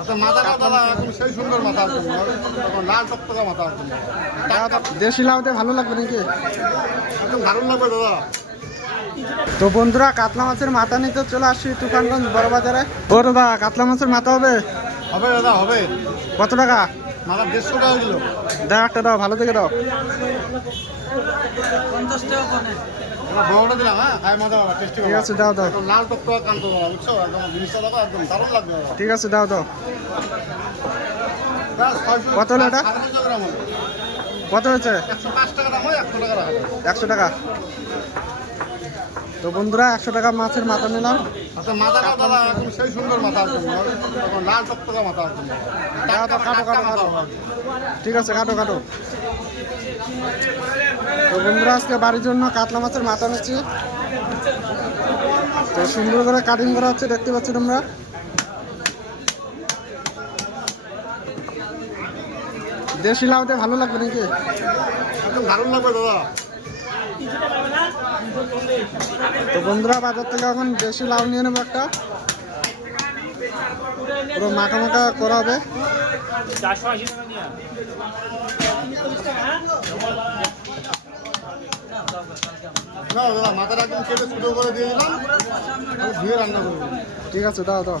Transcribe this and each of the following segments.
আচ্ছা মাথাটা দাদা এখন সেই সুন্দর মাথা আছে লাল টকটকা মাথা আছে দেশি লাউতে ভালো লাগবে নাকি? একদম দারুণ লাগবে দাদা। তো বন্ধুরা, কাতলা মাছের মাথা নিতে চলে আসছি তুফানগঞ্জ বড় বাজারে। ও দাদা, কাতলা মাছের মাথা হবে? হবে দাদা হবে। কত টাকা? মাথা 150 টাকা কিলো। দাও একটা দাও, ভালো থেকে দাও। বড়টা দিলাম, হ্যাঁ খাই মজা হবে, টেস্টি ঠিক আছে, দাও দাও। লাল টকটকা কান্ত বাবা, বুঝছো? একদম জিনিসটা দেখো, একদম দারুণ লাগবে দাদা। ঠিক আছে, দাও দাও। ব্যাস, 600 কত হলো এটা? 650 গ্রাম হবে। কত হয়েছে? 105 টাকা দাম হয়, 100 টাকা রাখা যায়। 100 টাকা। তো বন্ধুরা, 100 টাকা মাছের মাথা নিলাম। আচ্ছা মাথাটা দাদা এখন সেই সুন্দর মাথা আছে লাল টকটকা মাথা আছে দাও দাও, কাটো কাটো কাটো। ঠিক আছে, কাটো কাটো। তো বন্ধুরা, আজকে বাড়ির জন্য কাতলা মাছের মাথা নিচ্ছি। তো সুন্দর করে কাটিং করা হচ্ছে, দেখতে পাচ্ছ তোমরা। দেশি লাউতে ভালো লাগবে নাকি? একদম দারুণ লাগবে দাদা। তো বন্ধুরা, বাজার থেকে এখন দেশি লাউ নিয়ে নেবো একটা। পুরো মাখা মাখা করা হবে। না দাদা, মাথাটা একদম কেটে ছোটো করে দিয়ে দিলাম, ধুয়ে রান্না করবো। ঠিক আছে, দাও দাও।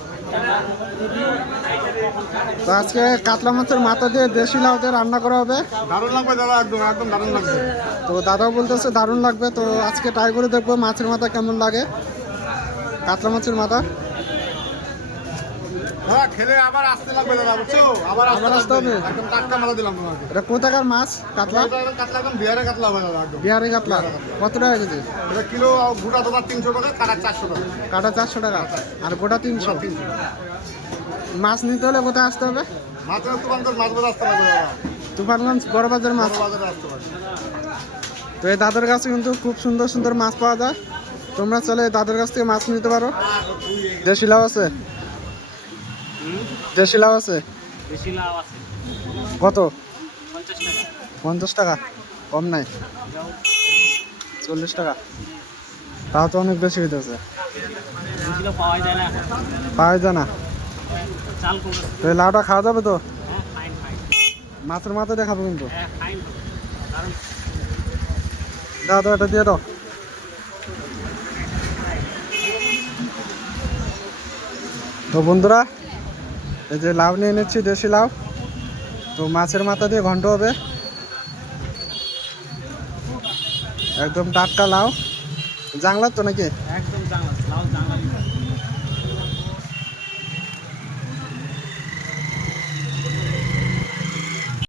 তো আজকে কাতলা মাছের মাথা দিয়ে দেশি লাউ দিয়ে রান্না করা হবে। দারুণ লাগবে দাদা, একদম একদম দারুণ লাগবে। তো দাদাও বলতেছে দারুণ লাগবে। তো আজকে ট্রাই করে দেখবো মাছের মাথা কেমন লাগে, কাতলা মাছের মাথা। হ্যাঁ খেলে আবার আসতে লাগবে দাদা, বুঝছো? আবার আবার আসতে আসতে হবে? হবে। একদম টাটকা মাথা দিলাম তোমাকে। এটা কোথাকার মাছ? কাতলা? এটা একদম কাতলা, একদম বিহারে কাতলা হবে দাদা, একদম। বিহারি কাতলা। কত টাকা কেজি? এটা কিলো গোটা তোমার 300 টাকা, কাটা 400 টাকা। কাটা 400 টাকা আর গোটা 300। মাছ নিতে হলে কোথায় আসতে হবে? মাছের তুফানগঞ্জ মাছ বাজার আসতে লাগবে দাদা। তুফানগঞ্জ বড় বাজার মাছ। বড় বাজারে আসতে লাগবে। তো এই দাদার কাছে কিন্তু খুব সুন্দর সুন্দর মাছ পাওয়া যায়। তোমরা চলে এই দাদার কাছ থেকে মাছ নিতে পারো। দেশি লাউ আছে? দেশি লাউ আছে? বেশি লাভ আছে কত? 50 টাকা 50 টাকা? কম নাই? 40 টাকা? তাও তো অনেক বেশি হইতেছে। 2 কিলো পাওয়া যায় না এখন। পাওয়া যায় না? চাল কমে। তো এই লাউটা খাওয়া যাবে তো? হ্যাঁ ফাইন ফাইন। মাছের মাথা দেখাবো কিন্তু। হ্যাঁ ফাইন কারণ দাও দাও, এটা দিয়ে দাও। তো বন্ধুরা, এই যে লাউ নিয়ে নিচ্ছি, দেশি লাউ। তো মাছের মাথা দিয়ে ঘন্ট হবে, একদম টাটকা লাউ। জাংলার তো নাকি? একদম জাংলা লাউ জাংলা